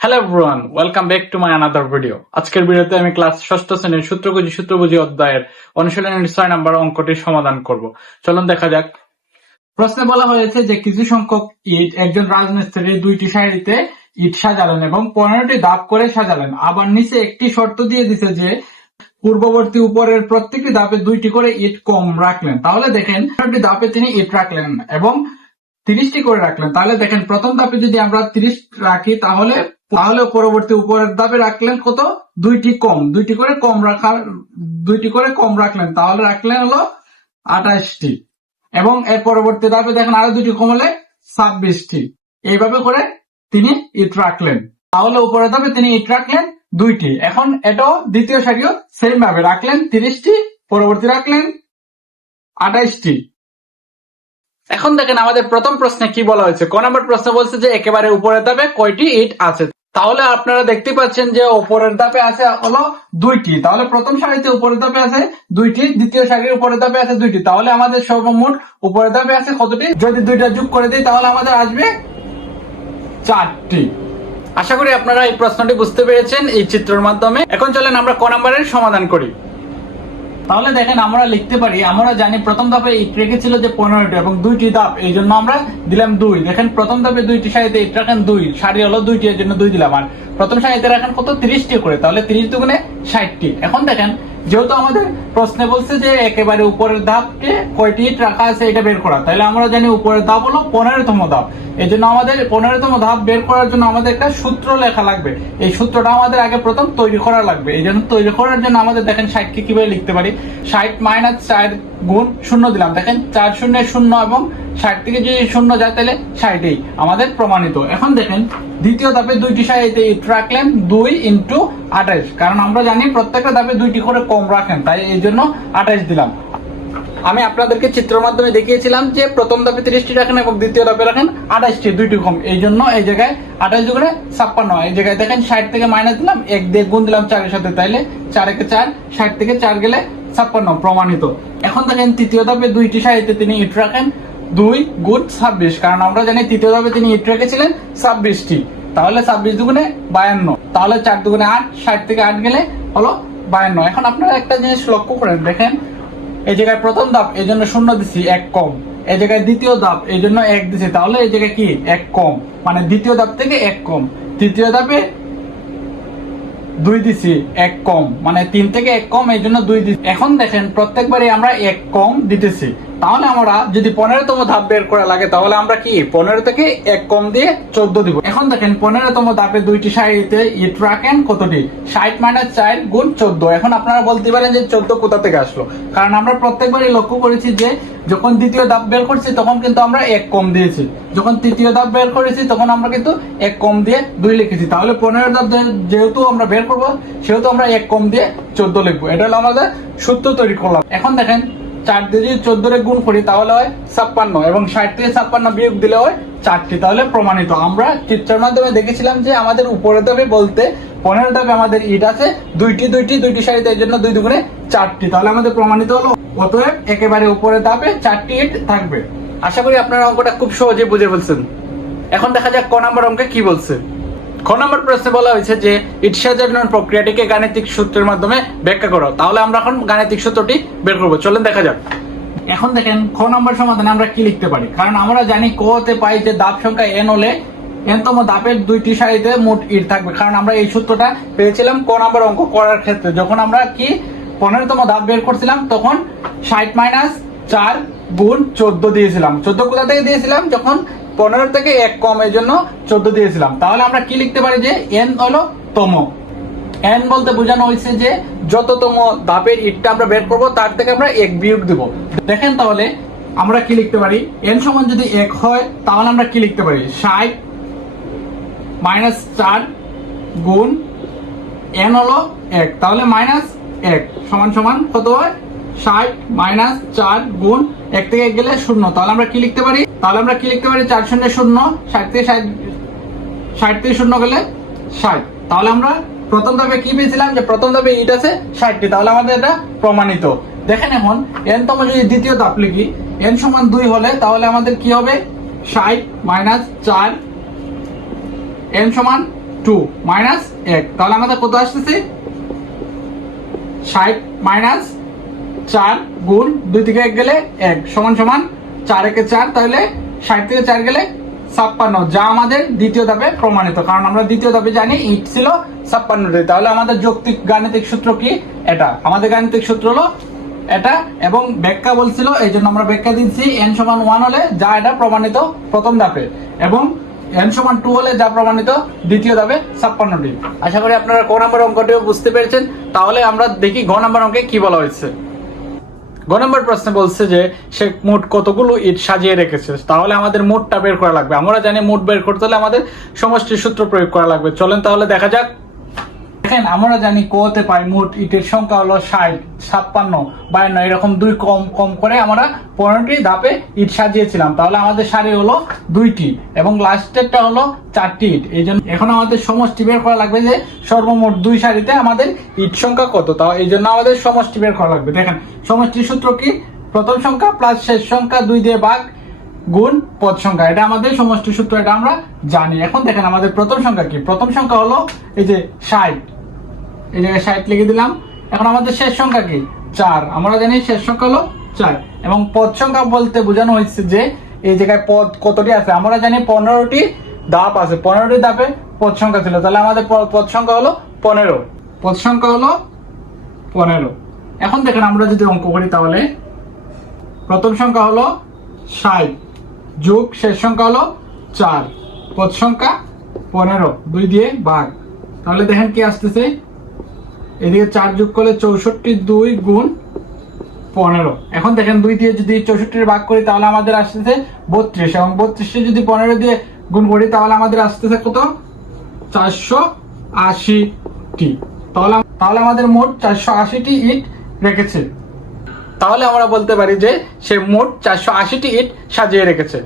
Hello everyone, welcome back to my another video. আজকের ভিডিওতে আমি ক্লাস ষষ্ঠ শ্রেণীর সূত্রবুঝি অধ্যায়ের অনুশীলনের 6 নম্বর অঙ্কটির সমাধান করব। চলুন দেখা যাক। প্রশ্নে বলা হয়েছে যে কিছু সংখ্যক ইট একজন রাজমিস্ত্রি 2টি সারিতে ইট সাজালেন এবং 15টি ধাপ করে সাজালেন। আবার নিচে একটি শর্ত দিয়ে দিছে যে পূর্ববর্তী উপরের প্রত্যেকটি ধাপে 2টি করে ইট কম রাখলেন। তাহলে দেখেন 15টি ধাপে তিনি ইট রাখলেন এবং 30টি করে রাখলেন। তাহলে দেখেন প্রথম ধাপে যদি আমরা 30 রাখি তাহলে পরবর্তী উপরের ধাপে রাখলেন কত? 2টি কম, 2টি করে কম রাখলেন। তাহলে রাখলেন হলো 28টি এবং এর পরবর্তী ধাপে দেখেন আরো 2টি কম হলে 26টি। এইভাবে করে তিনি ইট রাখলেন। তাহলে উপরের ধাপে তিনি ইট রাখলেন 2টি। এখন এটাও দ্বিতীয় সারিও সেম ভাবে রাখলেন 30টি, পরবর্তী রাখলেন 28টি। এখন দেখেন আমাদের প্রথম প্রশ্নে কি বলা হয়েছে। ক নম্বর প্রশ্ন বলছে যে একেবারে উপরের ধাপে কয়টি ইট আছে। তাহলে আপনারা দেখতে পাচ্ছেন যে উপরের ধাপে আছে হলো 2টি। তাহলে প্রথম সারিতে উপরের ধাপে আছে 2টি, দ্বিতীয় সারির উপরের ধাপে আছে 2টি। তাহলে আমাদের সর্বমোট উপরের ধাপে আছে কতটি? যদি 2টা যোগ করে দিই তাহলে আমাদের আসবে 4টি। আশা করি আপনারা এই প্রশ্নটি বুঝতে পেরেছেন এই চিত্রের মাধ্যমে। এখন চলেন আমরা ক নম্বরের সমাধান করি। তাহলে দেখেন আমরা লিখতে পারি, আমরা জানি প্রথম ধাপে ইট রেখেছিল যে 15টি এবং 2টি ধাপ, এই জন্য আমরা দিলাম 2। দেখেন প্রথম ধাপে 2টি সারিতে ইট রাখেন 2, সারি হলো 2টি, এর জন্য 2 দিলাম। আর প্রথম সারিতে রাখেন কত? 30টি করে, তাহলে 30 দুগুণে 60টি। এখন দেখেন যেহেতু আমাদের প্রশ্নে বলছে যে একেবারে উপরের ধাপে কয়টি ইট রাখা আছে এটা বের করা, তাহলে আমরা জানি উপরের ধাপ হলো 15তম ধাপ। এই জন্য আমাদের 15তম ধাপ বের করার জন্য আমাদের একটা সূত্র লেখা লাগবে। এই সূত্রটা আমাদের আগে প্রথম তৈরি করা লাগবে। এই জন্য তৈরি করার জন্য আমাদের দেখেন 60কে কিভাবে লিখতে পারি। 60 মাইনাস 4 গুণ 0 দিলাম। দেখেন 4 শূন্যে 0 এবং 60 থেকে যদি 0 যায় তাহলে 60ই আমাদের প্রমাণিত। এখন দেখেন দ্বিতীয় ধাপে 2টি সারিতে ইট রাখলেন 2 ইন্টু 28, কারণ আমরা জানি প্রত্যেকটা ধাপে 2টি করে কম রাখেন, তাই এই জন্য 28 দিলাম। আমি আপনাদেরকে চিত্রের মাধ্যমে দেখিয়েছিলাম যে প্রথম ধাপে 30টি রাখেন এবং দ্বিতীয় ধাপে রাখেন 28টি, 2টি কম। এই জন্য এই জায়গায় 28 দুগুণে 56। এই জায়গায় দেখেন 60 থেকে মাইনাস দিলাম, 1 দিয়ে গুণ দিলাম 4 এর সাথে, তাইলে 4 একে 4, 60 থেকে 4 গেলে 56, প্রমাণিত। এখন দেখেন তৃতীয় ধাপে 2টি সারিতে তিনি ইট রাখেন 2 গুণ 26, কারণ আমরা জানি তৃতীয় ধাপে তিনি ইট রেখেছিলেন 26টি। তাহলে 26 দুগুণে 52, তাহলে 4 দুগুণে 8, 60 থেকে 8 গেলে হলো 52। এখন আপনারা একটা জিনিস লক্ষ্য করেন, দেখেন এই জায়গায় প্রথম ধাপ এই জন্য 0 দিছি, 1 কম। এই জায়গায় দ্বিতীয় ধাপ এই জন্য 1 দিছি, তাহলে এই জায়গায় কি 1 কম, মানে দ্বিতীয় ধাপ থেকে 1 কম। তৃতীয় ধাপে 2 দিছি, 1 কম, মানে 3 থেকে 1 কম, এই জন্য 2 দিছি। এখন দেখেন প্রত্যেকবারই আমরা 1 কম দিতেছি। তাহলে আমরা যদি 15তম ধাপ বের করা লাগে তাহলে আমরা কি 15 থেকে 1 কম দিয়ে 14 দিব। এখন দেখেন 15তম ধাপে 2টি সারিতে ইট রাখেন কতটি? 60 মাইনাস 4 গুণ 14। এখন আপনারা বলতে পারেন যে 14 কোথা থেকে আসলো, কারণ আমরা প্রত্যেকবারই লক্ষ্য করেছি যে যখন দ্বিতীয় ধাপ বের করছি তখন কিন্তু আমরা 1 কম দিয়েছি, যখন তৃতীয় ধাপ বের করেছি তখন আমরা কিন্তু 1 কম দিয়ে 2 লিখেছি। তাহলে 15 ধাপ যেহেতু আমরা বের করবো সেহেতু আমরা 1 কম দিয়ে 14 লিখবো। এটা হলো আমাদের সূত্র তৈরি করলাম। এখন দেখেন 4 দিয়ে যদি 14 গুণ করি তাহলে হয় 56 এবং 60 থেকে 56 বিয়োগ দিলে হয় 4টি, তাহলে প্রমাণিত। আমরা চিত্রের মাধ্যমে দেখেছিলাম যে আমাদের উপরের ধাপে বলতে 15 ধাপে আমাদের ইট আছে 2টি সারিতে, এই জন্য 2 দুগুণে 4টি, তাহলে আমাদের প্রমাণিত হলো। অতএব একেবারে উপরের ধাপে 4টি ইট থাকবে। আশা করি আপনারা অঙ্কটা খুব সহজে বুঝে ফেলছেন। এখন দেখা যাক ক নম্বর অঙ্কে কি বলছে। খ নম্বর প্রশ্নে বলা হয়েছে যে ইট সাজানোর প্রক্রিয়াটিকে গাণিতিক সূত্রের মাধ্যমে ব্যাখ্যা করো। তাহলে আমরা এখন গাণিতিক সূত্রটি বের করবো, চলেন দেখা যাক। এখন দেখেন খ নম্বর সমাধানে আমরা কি লিখতে পারি, কারণ আমরা জানি ক তে পাই যে ধাপ সংখ্যা n হলে nতম ধাপের 2টি সারিতে মোট ইট থাকবে, কারণ আমরা এই সূত্রটা পেয়েছিলাম ক নম্বর অঙ্ক করার ক্ষেত্রে। যখন আমরা কি 15তম ধাপ বের করছিলাম তখন 60 মাইনাস 4 গুণ 14 দিয়েছিলাম। 14 কোথা থেকে দিয়েছিলাম? যখন 15 থেকে 1 কম, এই জন্য 14 দিয়েছিলাম। তাহলে আমরা কি লিখতে পারি যে n হলো তম। n বলতে বোঝানো হয়েছে যে যততম ধাপের ইটটা আমরা বের করব তার থেকে আমরা 1 বিয়োগ দেব। দেখেন তাহলে আমরা কি লিখতে পারি, n সমান যদি 1 হয় তাহলে আমরা কি লিখতে পারি 60 মাইনাস 4 গুণ n হলো 1, তাহলে মাইনাস 1 সমান সমান কত হয়? 60 মাইনাস 4 গুণ 1 থেকে 1 গেলে 0, তাহলে আমরা কি লিখতে পারি? 4 শূন্য 0, 60 থেকে 0 গেলে 60। তাহলে আমরা প্রথম ধাপে কি পেয়েছিলাম যে প্রথম ধাপে ইট আছে 60টি, তাহলে আমাদের এটা প্রমাণিত। দেখেন এখন n তম যদি দ্বিতীয় ধাপ লিখি, n সমান 2 হলে তাহলে আমাদের কি হবে 60 মাইনাস 4, n সমান 2 মাইনাস 1, তাহলে আমাদের কত আসতেছে 60 মাইনাস 4 গুণ 2 থেকে 1 গেলে 1 সমান সমান 4 একে 4, তাহলে 60 থেকে 4 গেলে 56, যা আমাদের দ্বিতীয় ধাপে প্রমাণিত। কারণ আমরা দ্বিতীয় ধাপে জানি ইট ছিল 56টি। তাহলে আমাদের যৌক্তিক গাণিতিক সূত্র কি? এটা আমাদের গাণিতিক সূত্র হলো এটা, এবং ব্যাখ্যা বলছিল এই জন্য আমরা ব্যাখ্যা দিচ্ছি n সমান 1 হলে যা এটা প্রমাণিত প্রথম ধাপে, এবং n সমান 2 হলে যা প্রমাণিত দ্বিতীয় ধাপে 56টি। আশা করি আপনারা ক নম্বর অঙ্কটিও বুঝতে পেরেছেন। তাহলে আমরা দেখি ঘ নম্বর অঙ্কে কি বলা হয়েছে। গ নম্বর প্রশ্নে বলছে যে সে মোট কতগুলো ইট সাজিয়ে রেখেছে। তাহলে আমাদের মোটটা বের করা লাগবে। আমরা জানি মোট বের করতে হলে আমাদের সমষ্টির সূত্র প্রয়োগ করা লাগবে। চলেন তাহলে দেখা যাক। দেখেন আমরা জানি কতে পাই মোট ইটের সংখ্যা হলো 60, 56, 52, এরকম 2 কম কম করে আমরা 15টি ধাপে ইট সাজিয়েছিলাম। তাহলে আমাদের সারি হলো 2টি এবং লাস্টেরটা হলো 4টি ইট। এই জন্য এখন আমাদের সমষ্টি বের করা লাগবে যে সর্বমোট 2 সারিতে আমাদের ইট সংখ্যা কত। তাও এই জন্য আমাদের সমষ্টি বের করা লাগবে। দেখেন সমষ্টির সূত্র কি? প্রথম সংখ্যা প্লাস শেষ সংখ্যা 2 দিয়ে ভাগ গুণ পদ সংখ্যা, এটা আমাদের সমষ্টি সূত্র, এটা আমরা জানি। এখন দেখেন আমাদের প্রথম সংখ্যা কি? প্রথম সংখ্যা হলো এই যে 60, এই জায়গায় 60 লিখে দিলাম। এখন আমাদের শেষ সংখ্যা কি? 4, আমরা জানি শেষ সংখ্যা হলো 4। এবং পদ সংখ্যা বলতে বোঝানো হয়েছে যে এই জায়গায় পদ কতটি আছে। আমরা জানি 15টি ধাপ আছে, 15টি ধাপে পদ সংখ্যা ছিল। তাহলে আমাদের পদ সংখ্যা হলো 15, পদ সংখ্যা হলো 15। এখন দেখেন আমরা যদি অঙ্ক করি তাহলে প্রথম সংখ্যা হলো 60 যোগ শেষ সংখ্যা হলো 4, পদ সংখ্যা 15, 2 দিয়ে ভাগ। তাহলে দেখেন কি আসতেছে, এদিকে 4 যোগ করলে 64, 2 গুণ 15। এখন দেখেন 2 দিয়ে যদি 64 ভাগ করি তাহলে আমাদের আসতেছে 32, এবং 32 যদি 15 দিয়ে গুণ করি তাহলে আমাদের আসতেছে কত? 480টি। তাহলে আমাদের মোট 480টি ইট রেখেছে। তাহলে আমরা বলতে পারি যে সে মোট 480টি ইট সাজিয়ে রেখেছে।